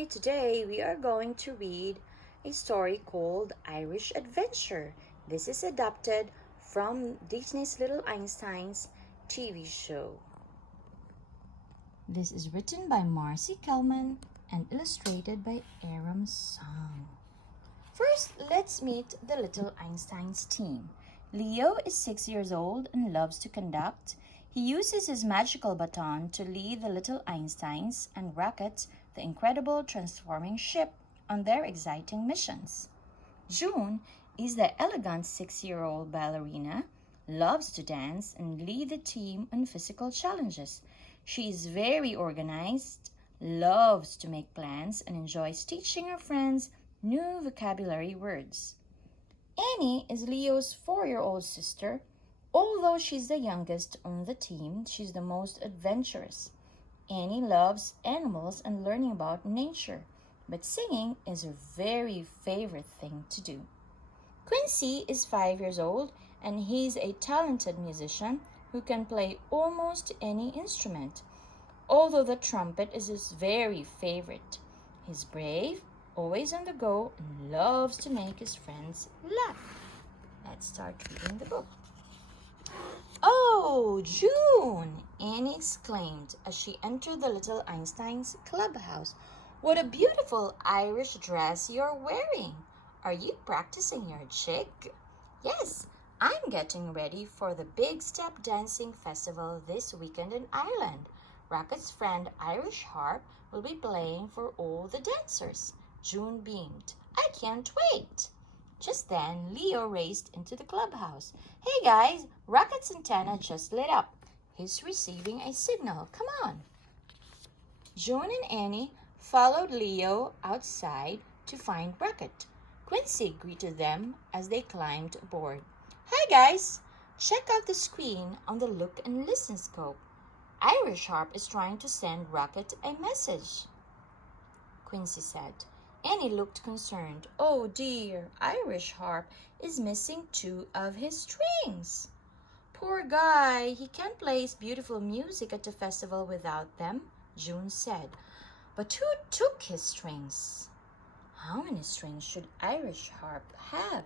Hi, today we are going to read a story called Irish Adventure. This is adapted from Disney's Little Einsteins TV show. This is written by Marcy, Kelman and illustrated by Aram. First, let's meet the Little Einsteins team. Leo is 6 years old and loves to conduct. He uses his magical baton to lead the Little Einsteins and Rocket, the incredible transforming ship, on their exciting missions. June is the elegant 6-year-old ballerina, loves to dance and lead the team on physical challenges. She is very organized, loves to make plans, and enjoys teaching her friends new vocabulary words. Annie is Leo's 4-year-old sister. Although she's the youngest on the team, she's the most adventurous. Annie loves animals and learning about nature, but singing is her very favorite thing to do. Quincy is 5 years old, and he's a talented musician who can play almost any instrument, although the trumpet is his very favorite. He's brave, always on the go, and loves to make his friends laugh. Let's start reading the book. "Oh, June!" Annie exclaimed as she entered the Little Einsteins clubhouse. "What a beautiful Irish dress you're wearing! Are you practicing your jig?" "Yes, I'm getting ready for the big step dancing festival this weekend in Ireland. Rocket's friend Irish Harp will be playing for all the dancers." June beamed. "I can't wait." Just then, Leo raced into the clubhouse. "Hey guys, Rocket's antenna just lit up. He's receiving a signal. Come on." June and Annie followed Leo outside to find Rocket. Quincy greeted them as they climbed aboard. "Hi guys, check out the screen on the look and listen scope. Irish Harp is trying to send Rocket a message," Quincy said. Annie looked concerned. "Oh dear, Irish Harp is missing 2 of his strings." "Poor guy, he can't play his beautiful music at the festival without them," June said. "But who took his strings?" "How many strings should Irish Harp have?"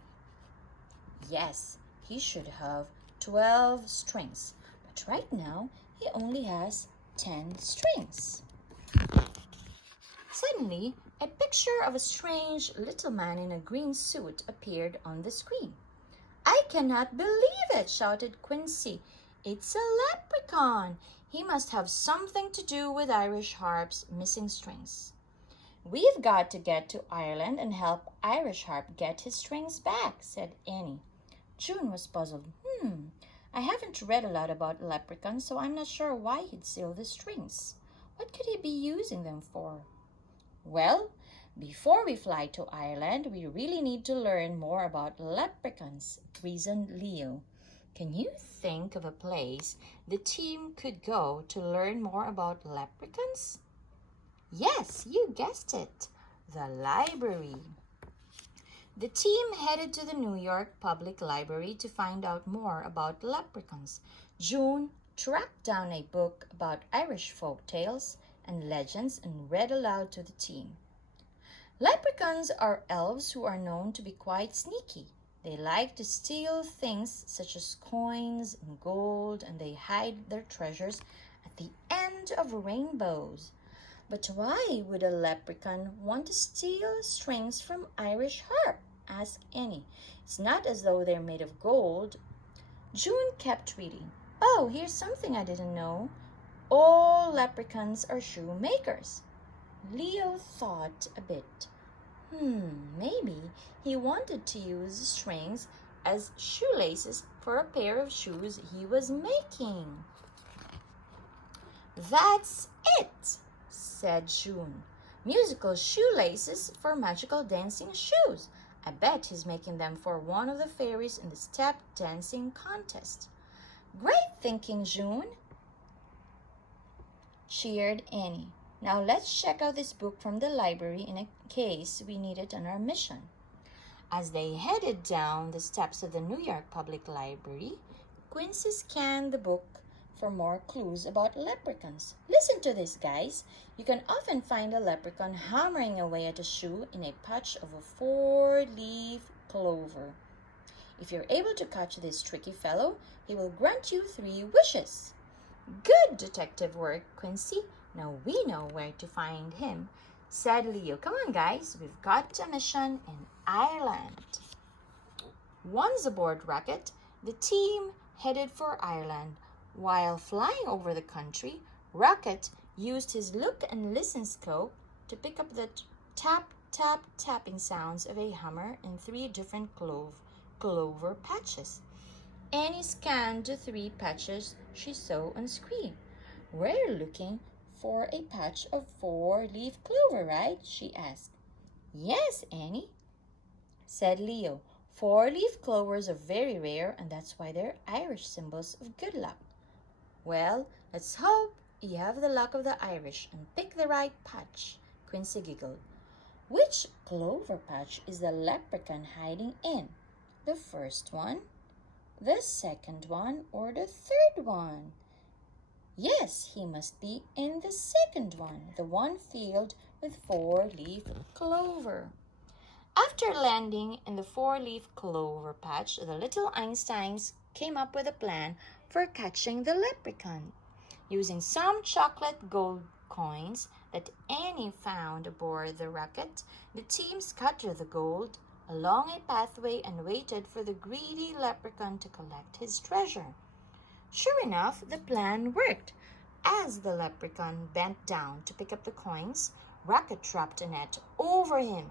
"Yes, he should have 12 strings, but right now he only has 10 strings." Suddenly, a picture of a strange little man in a green suit appeared on the screen. "I cannot believe it!" shouted Quincy. "It's a leprechaun! He must have something to do with Irish Harp's missing strings." "We've got to get to Ireland and help Irish Harp get his strings back," said Annie. June was puzzled. I haven't read a lot about leprechauns, so I'm not sure why he'd steal the strings. What could he be using them for?" "Well, before we fly to Ireland, we really need to learn more about leprechauns," reasoned Leo. "Can you think of a place the team could go to learn more about leprechauns?" "Yes, you guessed it, the library." The team headed to the New York Public Library to find out more about leprechauns. June tracked down a book about Irish folk tales and legends and read aloud to the team. "Leprechauns are elves who are known to be quite sneaky. They like to steal things such as coins and gold, and they hide their treasures at the end of rainbows." "But why would a leprechaun want to steal strings from Irish Harp?" asked Annie. "It's not as though they're made of gold." June kept reading. "Oh, here's something I didn't know. All leprechauns are shoemakers." Leo thought a bit. Maybe he wanted to use the strings as shoelaces for a pair of shoes he was making. "That's it," said June. "Musical shoelaces for magical dancing shoes. I bet he's making them for one of the fairies in the step dancing contest." "Great thinking, June," cheered Annie. "Now let's check out this book from the library in case we need it on our mission." As they headed down the steps of the New York Public Library, Quincy scanned the book for more clues about leprechauns. Listen to this, guys. You can often find a leprechaun hammering away at a shoe in a patch of a four-leaf clover. If you're able to catch this tricky fellow, he will grant you 3 wishes. Good detective work, Quincy. Now we know where to find him, said Leo. Come on, guys. We've got a mission in Ireland. Once aboard Rocket, the team headed for Ireland. While flying over the country, Rocket used his look and listen scope to pick up the tap, tap, tapping sounds of a hammer in 3 different clover patches. Annie scanned the 3 patches she saw on screen. We're looking for a patch of 4-leaf clover, right? She asked. Yes, Annie, said Leo. 4-leaf clovers are very rare, and that's why they're Irish symbols of good luck. Well, let's hope you have the luck of the Irish and pick the right patch, Quincy giggled. Which clover patch is the leprechaun hiding in? The first one, the second one, or the third one? Yes, he must be in the second one, the one filled with 4-leaf clover. After landing in the 4-leaf clover patch, the Little Einsteins came up with a plan for catching the leprechaun. Using some chocolate gold coins that Annie found aboard the rocket, the team scattered the gold along a pathway and waited for the greedy leprechaun to collect his treasure. Sure enough, the plan worked. As the leprechaun bent down to pick up the coins, Rocket dropped a net over him.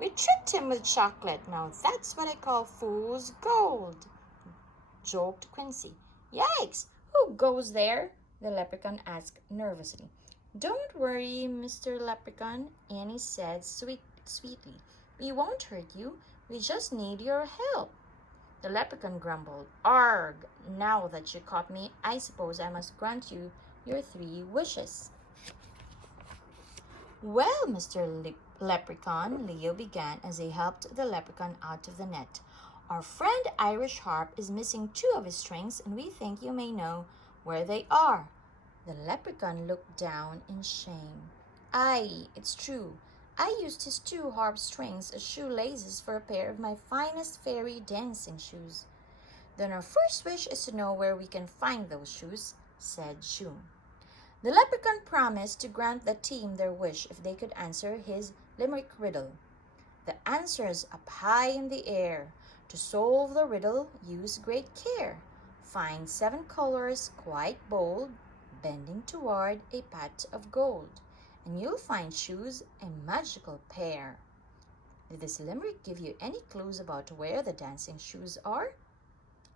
We tricked him with chocolate. Now that's what I call fool's gold, joked Quincy. Yikes! Who goes there? The leprechaun asked nervously. Don't worry, Mr. Leprechaun, Annie said sweetly. We won't hurt you. We just need your help. The leprechaun grumbled. Arg! Now that you caught me, I suppose I must grant you your 3 wishes. Well, Mr. Leprechaun, Leo began as he helped the leprechaun out of the net. Our friend Irish Harp is missing 2 of his strings, and we think you may know where they are. The leprechaun looked down in shame. Aye, it's true. I used his 2 harp strings as shoelaces for a pair of my finest fairy dancing shoes. Then our first wish is to know where we can find those shoes, said June. The leprechaun promised to grant the team their wish if they could answer his limerick riddle. The answer's up high in the air. To solve the riddle, use great care. Find 7 colors quite bold, bending toward a pot of gold, and you'll find shoes a magical pair. Did this limerick give you any clues about where the dancing shoes are?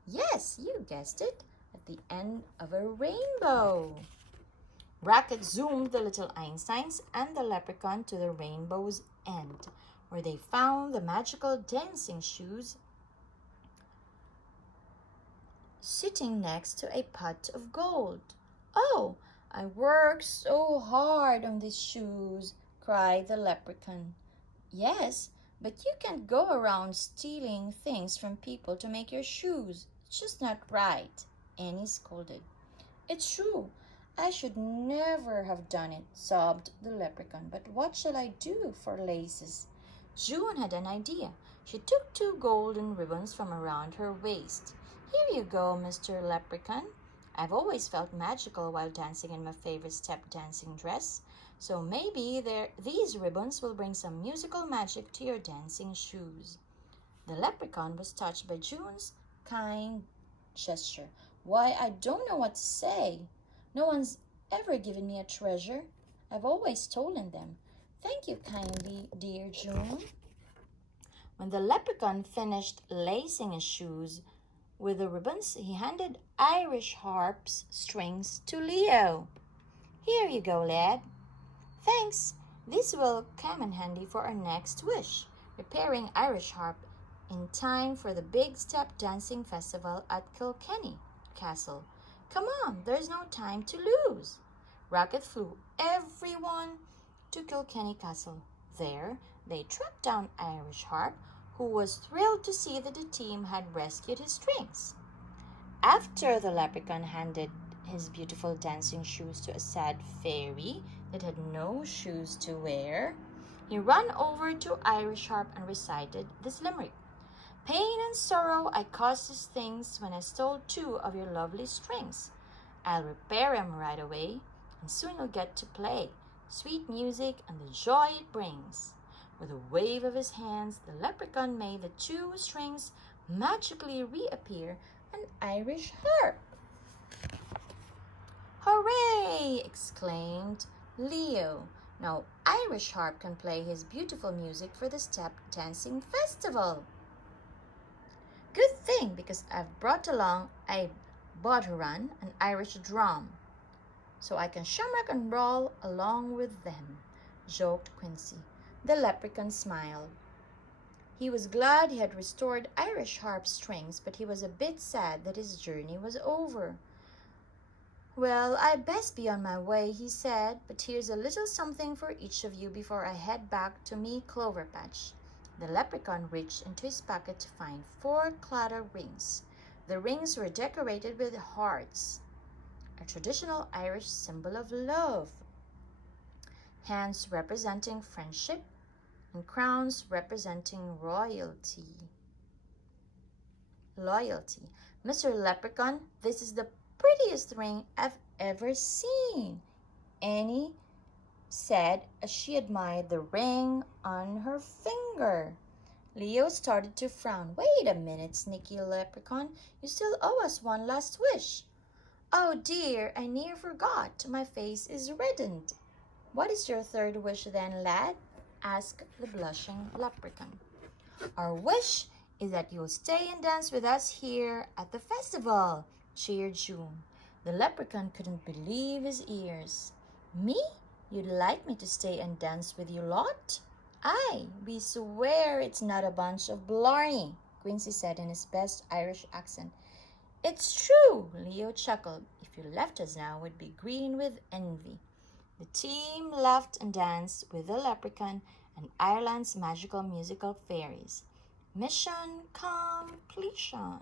Yes, you guessed it, at the end of a rainbow. Rocket zoomed the Little Einsteins and the leprechaun to the rainbow's end, where they found the magical dancing shoes sitting next to a pot of gold. Oh, I worked so hard on these shoes, cried the leprechaun. Yes, but you can't go around stealing things from people to make your shoes. It's just not right, Annie scolded. It's true. I should never have done it, sobbed the leprechaun. But what shall I do for laces? June had an idea. She took 2 golden ribbons from around her waist. Here you go, Mr. Leprechaun. I've always felt magical while dancing in my favorite step dancing dress, so maybe these ribbons will bring some musical magic to your dancing shoes. The leprechaun was touched by June's kind gesture. Why, I don't know what to say. No one's ever given me a treasure. I've always stolen them. Thank you kindly, dear June. When the leprechaun finished lacing his shoes with the ribbons, he handed Irish Harp's strings to Leo. Here you go, lad. Thanks. This will come in handy for our next wish, repairing Irish Harp in time for the big step dancing festival at Kilkenny Castle. Come on, there's no time to lose. Rocket flew everyone to Kilkenny Castle. There, they tracked down Irish Harp, who was thrilled to see that the team had rescued his strings. After the leprechaun handed his beautiful dancing shoes to a sad fairy that had no shoes to wear, he ran over to Irish Harp and recited this limerick. Pain and sorrow I caused these things when I stole two of your lovely strings. I'll repair 'em right away, and soon you'll get to play sweet music and the joy it brings. With a wave of his hands, the leprechaun made the two strings magically reappear an Irish harp. Hooray! Exclaimed Leo. Now Irish Harp can play his beautiful music for the step dancing festival. Good thing, because I've brought along a bodhran, an Irish drum, so I can shamrock and roll along with them, joked Quincy. The leprechaun smiled. He was glad he had restored Irish Harp strings, but he was a bit sad that his journey was over. Well, I best be on my way, he said, but here's a little something for each of you before I head back to me clover patch. The leprechaun reached into his pocket to find 4 clatter rings. The rings were decorated with hearts, a traditional Irish symbol of love, hands representing friendship, and crowns representing loyalty. Mr. Leprechaun, this is the prettiest ring I've ever seen, Annie said as she admired the ring on her finger. Leo started to frown. Wait a minute, sneaky leprechaun. You still owe us one last wish. Oh dear, I near forgot. My face is reddened. What is your third wish then, lad? Asked the blushing leprechaun. Our wish is that you'll stay and dance with us here at the festival, cheered June. The leprechaun couldn't believe his ears. Me? You'd like me to stay and dance with you lot? Aye, we swear it's not a bunch of blarney, Quincy said in his best Irish accent. It's true, Leo chuckled. If you left us now, we'd be green with envy. The team laughed and danced with the leprechaun and Ireland's magical musical fairies. Mission completion.